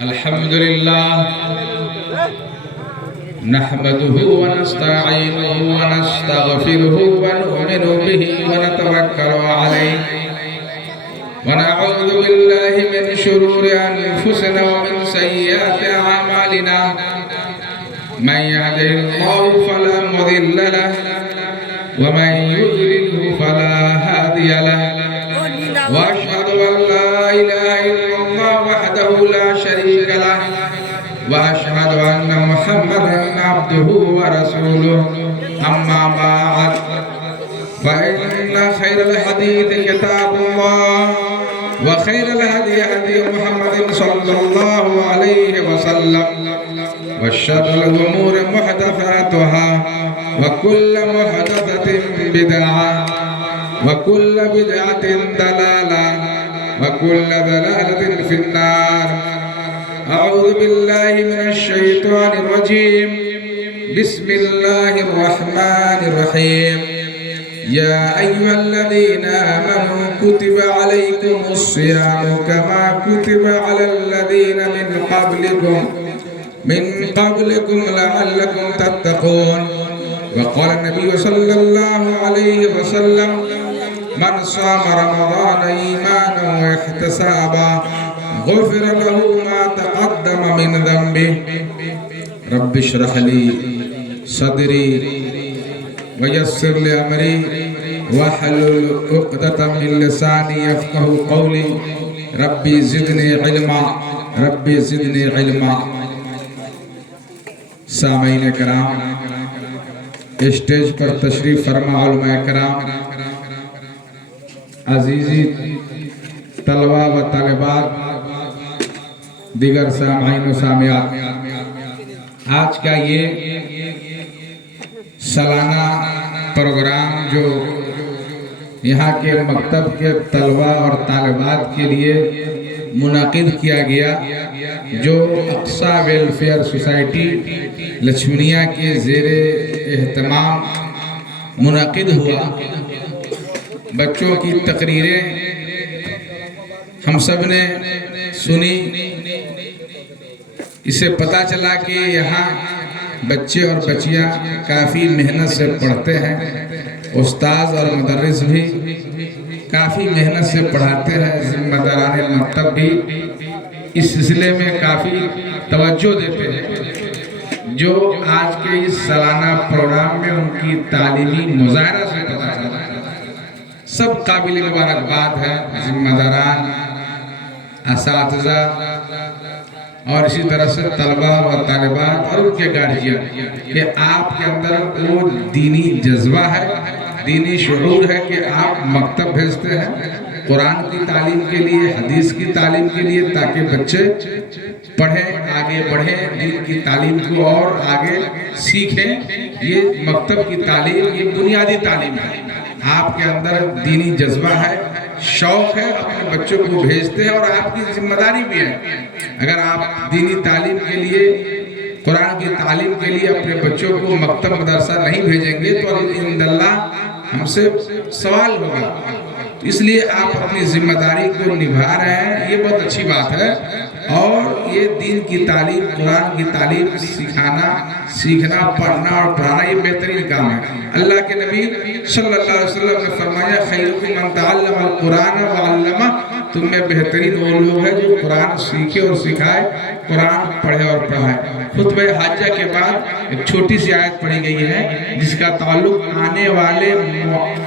الحمدللہ نحمده ونستعینه ونستغفره ونؤمن به ونتوکل علیه ونعوذ بالله من شرور انفسنا ومن سیئات اعمالنا من يهده الله فلا مضل له ومن يضلل فلا هادي له واشهد ان لا اله الا الله وحده لا شريك له واشهد ان محمدا عبده ورسوله اما بعد فان خير الحديث كتاب الله وخير الهدي هدي محمد صلى الله عليه وسلم وشر الامور محدثاتها وكل محدثة بدعة وكل بدعة ضلالة وكل ضلالة في النار. أعوذ بالله من الشيطان الرجيم. بسم الله الرحمن الرحيم. يا أيها الذين آمنوا كتب عليكم الصيام كما كتب على الذين من قبلكم لعلكم تتقون. وقال النبي صلى الله عليه وسلم من صام رمضان إيمانا واحتسابا غفر له ما تقدم من ذنبه. رب اشرح لي صدري ويسر لي أمري واحلل عقدة من لساني يفقهوا قولي. ربي زدني علما ربي زدني علما. سامعین کرام، اسٹیج پر تشریف فرما علماء کرام، عزیزی طلبہ و طالبات، دیگر سامعین و سامعات، آج کا یہ سالانہ پروگرام جو یہاں کے مکتب کے طلبہ اور طالبات کے لیے منعقد کیا گیا، جو اقصی ویلفیئر سوسائٹی لچھمنیا کے زیر اہتمام منعقد ہوا، بچوں کی تقریریں ہم سب نے سنی. اسے پتہ چلا کہ یہاں بچے اور بچیاں کافی محنت سے پڑھتے ہیں، استاذ اور مدرس بھی کافی محنت سے پڑھاتے ہیں، ذمہ داران مکتب بھی اس سلسلے میں کافی توجہ دیتے ہیں. جو آج کے اس سالانہ پروگرام میں ان کی تعلیمی مظاہرہ سے پتہ چلا، سب قابل مبارکباد ہے. ذمہ داران، اساتذہ اور اسی طرح سے طلبہ و طالبات اور ان کے گارجین، کہ آپ کے اندر وہ دینی جذبہ ہے، دینی شعور ہے کہ آپ مکتب بھیجتے ہیں قرآن کی تعلیم کے لیے، حدیث کی تعلیم کے لیے، تاکہ بچے پڑھیں، آگے بڑھیں، دین کی تعلیم کو اور آگے سیکھیں. یہ مکتب کی تعلیم یہ بنیادی تعلیم ہے. آپ کے اندر دینی جذبہ ہے، شوق ہے، اپنے بچوں کو بھیجتے ہیں اور آپ کی ذمہ داری بھی ہے. اگر آپ دینی تعلیم کے لیے، قرآن کی تعلیم کے لیے اپنے بچوں کو مکتب مدرسہ نہیں بھیجیں گے تو عند اللہ ہم سے سوال ہوگا. اس لیے آپ اپنی ذمہ داری کو نبھا رہے ہیں، یہ بہت اچھی بات ہے. اور یہ دین کی تعلیم، قرآن کی تعلیم سکھانا، سیکھنا، پڑھنا اور پڑھانا یہ بہترین کام ہے. اللہ کے نبی صلی اللہ علیہ وسلم نے فرمایا خیرکم من تعلم القرآن وعلمہ. تم میں بہترین وہ لوگ ہیں جو قرآن سیکھے اور سکھائے، قرآن پڑھے اور پڑھائے. خطبہ حاجہ کے بعد ایک چھوٹی سی آیت پڑھی گئی ہے جس کا تعلق آنے والے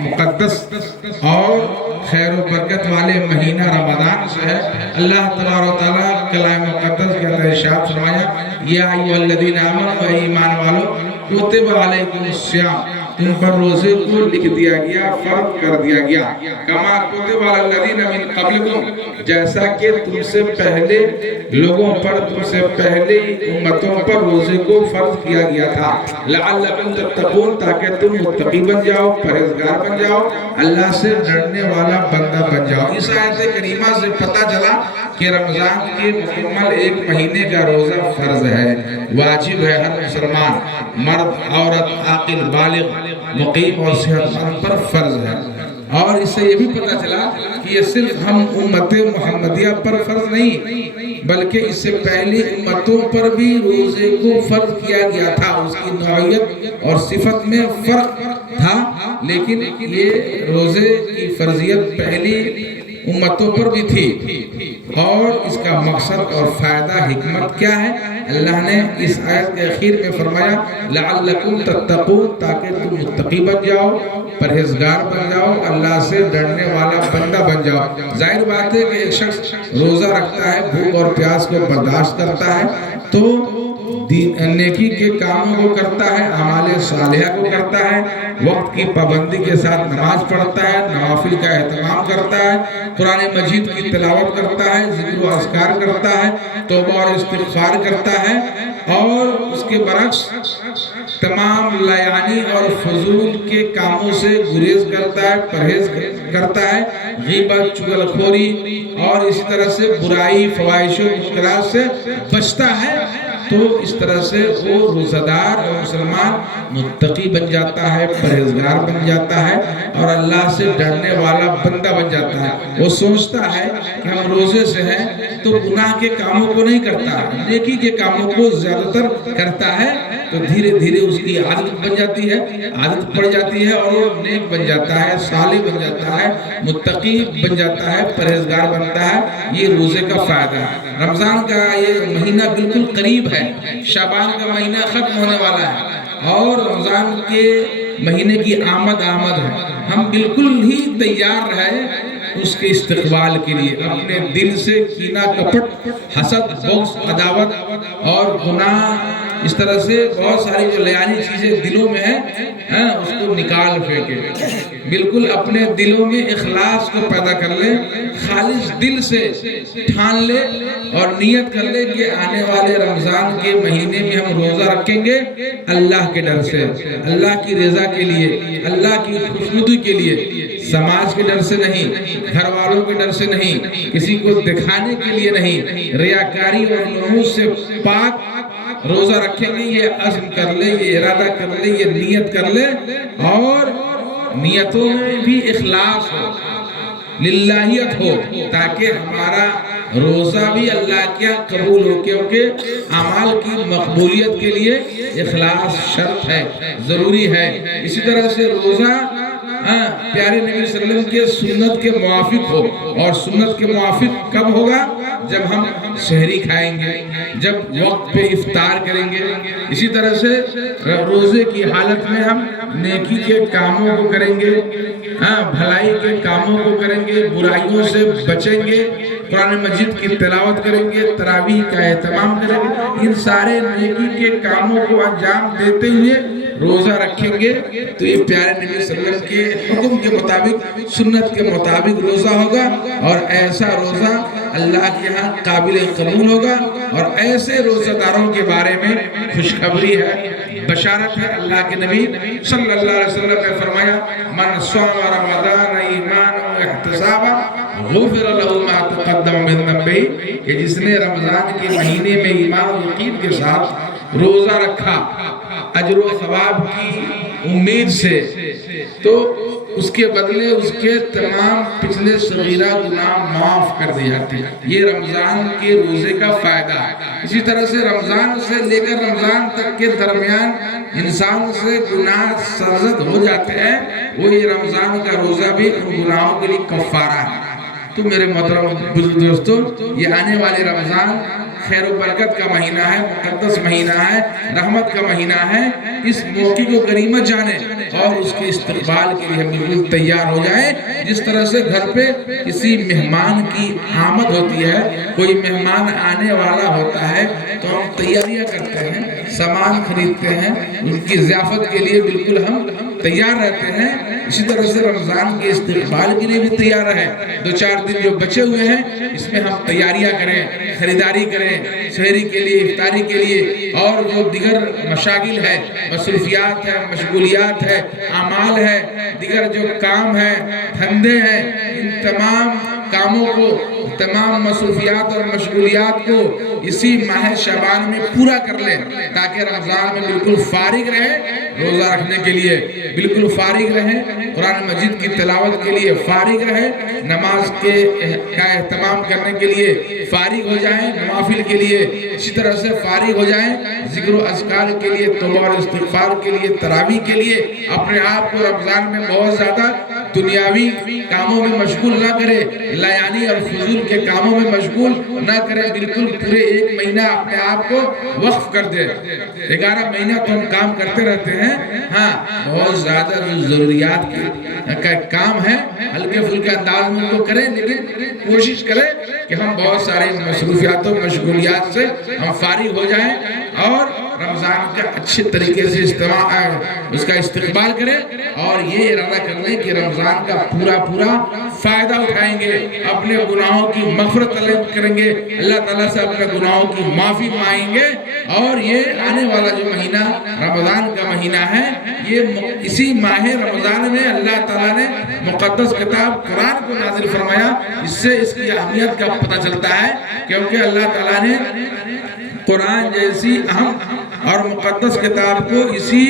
مقدس اور خیر و برکت والے مہینہ رمضان سے ہے. اللہ تبارک و تعالیٰ کلام مقدس کے اندر ارشاد فرمایا یا ایھا الذین آمنوا، اے ایمان والو، کتب علیکم الصیام، تم پر روزے کو لکھ دیا گیا، فرض کر دیا گیا، کما کتب علی الذین من قبلکم، جیسا کہ تم سے پہلے لوگوں پر، تم سے پہلے امتوں پر روزے کو فرض کیا گیا تھا، لعلکم تتقون، تاکہ تم متقی بن جاؤ، پرہیزگار بن جاؤ، اللہ سے ڈرنے والا بندہ بن جاؤ. اس آیت کریمہ سے پتہ چلا کہ رمضان کے مکمل ایک مہینے کا روزہ فرض ہے، واجب ہے ہر مسلمان، مرد، عورت، عاقل، بالغ، مقیم اور صحت مند پر فرض ہے. اور اس سے یہ بھی پتہ چلا کہ یہ صرف ہم امت محمدیہ پر فرض نہیں بلکہ اس سے پہلی امتوں پر بھی روزے کو فرض کیا گیا تھا. اس کی نوعیت اور صفت میں فرق تھا لیکن یہ روزے کی فرضیت پہلی امتوں پر بھی تھی. اور اس کا مقصد اور فائدہ حکمت کیا ہے؟ اللہ نے اس آیت کے اخیر میں فرمایا لعلکم تتقون، تاکہ تم متقی بن جاؤ، پرہیزگار بن جاؤ، اللہ سے ڈرنے والا بندہ بن جاؤ. ظاہر بات ہے کہ ایک شخص روزہ رکھتا ہے، بھوک اور پیاس کو برداشت کرتا ہے تو نیکی کے کاموں کو کرتا ہے، اعمال صالحہ کو کرتا ہے، وقت کی پابندی کے ساتھ نماز پڑھتا ہے، نوافل کا اہتمام کرتا ہے، قرآن مجید کی تلاوت کرتا ہے، ذکر و اذکار کرتا ہے، توبہ اور استغفار کرتا ہے، اور اس کے برعکس تمام لایعنی اور فضول کے کاموں سے گریز کرتا ہے، پرہیز کرتا ہے، غیبت، چغل خوری اور اس طرح سے برائی، فواحش و منکرات سے بچتا ہے، تو اس طرح سے وہ روزہ دار اور مسلمان متقی بن جاتا ہے، پرہیزگار بن جاتا ہے اور اللہ سے ڈرنے والا بندہ بن جاتا ہے. وہ سوچتا ہے کہ ہم روزے سے ہیں تو گناہ کے کاموں کو نہیں کرتا، نیکی کے کاموں کو زیادہ تر کرتا ہے، تو دھیرے دھیرے اس کی عادت بن جاتی ہے، عادت پڑ جاتی ہے اور وہ نیک بن جاتا ہے، صالح بن جاتا ہے، متقی بن جاتا ہے، پرہیزگار بنتا ہے. یہ روزے کا فائدہ ہے. رمضان کا یہ مہینہ بالکل قریب ہے، شعبان کا مہینہ ختم ہونے والا ہے اور رمضان کے مہینے کی آمد ہے. ہم بالکل ہی تیار رہے اس کے استقبال کے لیے، اپنے دل سے کینہ، کپٹ، حسد، بغض، عداوت اور گناہ، اس طرح سے بہت ساری جو لیانی چیزیں دلوں میں ہیں اس کو نکال پھینکے. بالکل اپنے دلوں میں اخلاص کو پیدا کر لے، خالص دل سے ٹھان لے اور نیت کر لے کہ آنے والے رمضان کے مہینے میں ہم روزہ رکھیں گے اللہ کے ڈر سے، اللہ کی رضا کے لیے، اللہ کی خوشنودی کے لیے، سماج کے ڈر سے نہیں، گھر والوں کے ڈر سے نہیں، کسی کو دکھانے کے لیے نہیں، ریاکاری اور نحوس سے پاک روزہ رکھیں گے. یہ عزم کر لے، یہ ارادہ کر لے، یہ نیت کر لے اور نیتوں میں بھی اخلاص ہو، للہیت ہو، تاکہ ہمارا روزہ بھی اللہ کیا قبول ہو، کیونکہ اعمال کی مقبولیت کے لیے اخلاص شرط ہے، ضروری ہے. اسی طرح سے روزہ پیارے نبی صلی اللہ علیہ وسلم کے سنت کے موافق ہو، اور سنت کے موافق کب ہوگا؟ جب ہم سحری کھائیں گے، جب وقت پہ افطار کریں گے. اسی طرح سے روزے کی حالت میں ہم نیکی کے کاموں کو کریں گے، بھلائی کے کاموں کو کریں گے، برائیوں سے بچیں گے، قرآن مجید کی تلاوت کریں گے، تراویح کا اہتمام کریں گے. ان سارے نیکی کے کاموں کو انجام دیتے ہوئے روزہ رکھیں گے تو یہ پیارے نبی صلی اللہ علیہ وسلم کے حکم کے مطابق، سنت کے مطابق روزہ ہوگا، اور ایسا روزہ اللہ کے ہاں قابل قبول ہوگا. اور ایسے روزہ داروں کے بارے میں خوشخبری ہے، بشارت ہے. اللہ کے نبی صلی اللہ علیہ وسلم نے فرمایا من صام رمضان ایمانا و احتسابا غفر له ما تقدم من ذنبہ، کہ جس نے رمضان کے مہینے میں ایمان و یقین کے ساتھ روزہ رکھا اجر و ثواب کی امید سے، تو اس کے بدلے اس کے تمام پچھلے صغیرہ گناہ معاف کر دیے جاتے ہیں. یہ رمضان کے روزے کا فائدہ ہے. اسی طرح سے رمضان سے لے کر رمضان تک کے درمیان انسان سے گناہ سرزد ہو جاتے ہیں، وہ یہ رمضان کا روزہ بھی ان گناہوں کے لیے کفارہ ہے. تو میرے محترم بزرگ دوستو، یہ آنے والے رمضان خیر و برکت کا مہینہ ہے، مقدس مہینہ ہے، رحمت کا مہینہ ہے. اس موقع کو غنیمت جانیں اور اس کے استقبال کے لیے ہم بالکل تیار ہو جائیں. جس طرح سے گھر پہ کسی مہمان کی آمد ہوتی ہے، کوئی مہمان آنے والا ہوتا ہے تو ہم تیاریاں کرتے ہیں، سامان خریدتے ہیں، ان کی ضیافت کے لیے بالکل ہم تیار رہتے ہیں. اسی طرح سے رمضان کے استقبال کے لیے بھی تیار رہیں. 2-4 دن جو بچے ہوئے ہیں اس میں ہم تیاریاں کریں، خریداری کریں، سحری کے لیے، افطاری کے لیے، اور جو دیگر مشاغل ہے، مصروفیات ہے، مشغولیات ہے، اعمال ہے، دیگر جو کام ہے، دھندے ہیں، ان تمام کاموں کو، تمام مصروفیات اور مشغولیات کو اسی ماہ شعبان میں پورا کر لیں، تاکہ رمضان میں بالکل فارغ رہے روزہ رکھنے کے لیے، بالکل فارغ رہیں قرآن مجید کی تلاوت کے لیے، فارغ رہیں نماز کا اہتمام کرنے کے لیے، فارغ ہو جائیں نوافل کے لیے، اسی طرح سے فارغ ہو جائیں ذکر و اذکار کے لیے، توبہ اور استغفار کے لیے، تراویح کے لیے۔ اپنے آپ کو رمضان میں بہت زیادہ دنیاوی کاموں میں مشغول نہ کرے، لایانی اور فضول کے کاموں میں مشغول نہ کرے، بالکل پورے ایک مہینہ اپنے آپ کو وقف کر دے۔ 11 مہینہ تو ہم کام کرتے رہتے ہیں، ہاں بہت زیادہ ضروریات کا کام ہے، ہلکے پھلکے انداز میں ان کو کریں، لیکن کوشش کریں کہ ہم بہت سارے مصروفیات و مشغولیات سے ہم فارغ ہو جائیں اور رمضان کا اچھے طریقے سے اس کا استقبال کریں، اور یہ ارادہ کر لیں کہ رمضان کا پورا فائدہ اٹھائیں گے، اپنے گناہوں کی مغفرت طلب کریں گے، اللہ تعالیٰ سے اپنے گناہوں کی معافی مانگیں گے، اور یہ آنے والا جو مہینہ رمضان کا مہینہ ہے، یہ اسی ماہ رمضان میں اللہ تعالیٰ نے مقدس کتاب قرآن کو نازل فرمایا۔ اس سے اس کی اہمیت کا پتہ چلتا ہے، کیونکہ اللہ تعالیٰ نے قرآن جیسی اہم اور مقدس کتاب کو اسی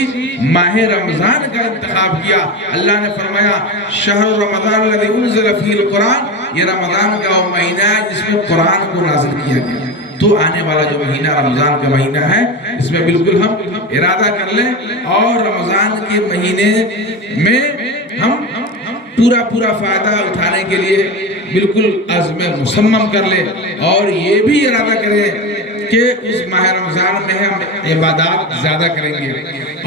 ماہ رمضان کا انتخاب کیا۔ اللہ نے فرمایا شہر رمضان الذی انزل فیہ القرآن، یہ رمضان کا وہ مہینہ ہے جس میں قرآن کو نازل کیا گیا۔ تو آنے والا جو مہینہ رمضان کا مہینہ ہے، اس میں بالکل ہم ارادہ کر لیں اور رمضان کے مہینے میں ہم پورا فائدہ اٹھانے کے لیے بالکل عزم مصمم کر لیں، اور یہ بھی ارادہ کریں کہ اس ماہ رمضان میں ہم عبادات زیادہ کریں گے،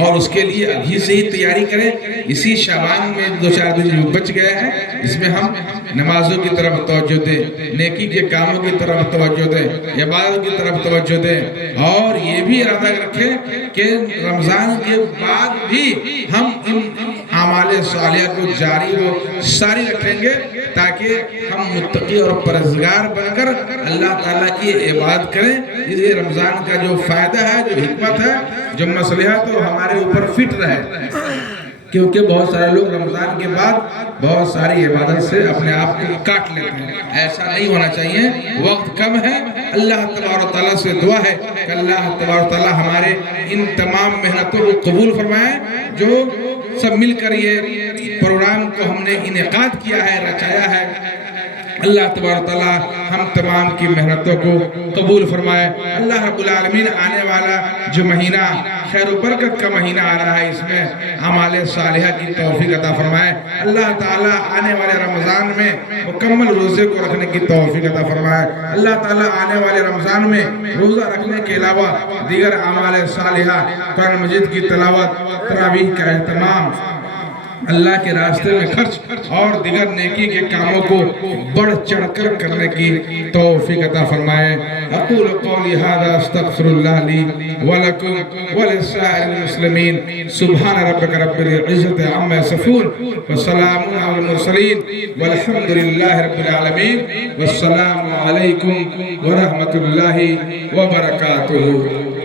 اور اس کے لیے ابھی سے ہی تیاری کریں۔ اسی شعبان میں 2-4 دن جو بچ گئے ہیں، اس میں ہم نمازوں کی طرف توجہ دیں، نیکی کے کاموں کی طرف توجہ دیں، عبادت کی طرف توجہ دیں، اور یہ بھی ارادہ رکھیں کہ رمضان کے بعد بھی ہم ان اعمال صالحہ کو جاری و ساری رکھیں گے، تاکہ ہم متقی اور پرہیزگار بن کر اللہ تعالیٰ کی عبادت کریں۔ یہ رمضان کا جو فائدہ ہے، جو حکمت ہے، جو مصلحت وہ ہمارے اوپر فٹ رہے، کیونکہ بہت سارے لوگ رمضان کے بعد بہت ساری عبادت سے اپنے آپ کو کاٹ لیتے ہیں۔ ایسا نہیں ہونا چاہیے، وقت کم ہے۔ اللہ تبارک و تعالیٰ سے دعا ہے کہ اللہ تبارک و تعالیٰ ہمارے ان تمام محنتوں کو قبول فرمائے، جو سب مل کر یہ پروگرام کو ہم نے انعقاد کیا ہے، رچایا ہے۔ اللہ تبارک و تعالیٰ ہم تمام کی محنتوں کو قبول فرمائے۔ اللہ رب العالمین آنے والا جو مہینہ خیر و برکت کا مہینہ آ رہا ہے، اس میں اعمال صالحہ کی توفیق عطا فرمائے۔ اللہ تعالیٰ آنے والے رمضان میں مکمل روزے کو رکھنے کی توفیق عطا فرمائے۔ اللہ تعالیٰ آنے والے رمضان میں روزہ رکھنے کے علاوہ دیگر اعمال صالحہ، قرآن مجید کی تلاوت، تراویح کا اہتمام، اللہ کے راستے میں خرچ اور دیگر نیکی کے کاموں کو بڑھ چڑھ کر کرنے کی توفیق عطا فرمائے۔ اقول قولی ھذا استغفر اللہ لی ولکم ولسائر المسلمین۔ سبحان ربک رب العزت عما یصفون وسلام علی المرسلین والحمد للہ رب العالمین، والسلام علیکم ورحمۃ اللہ وبرکاتہ۔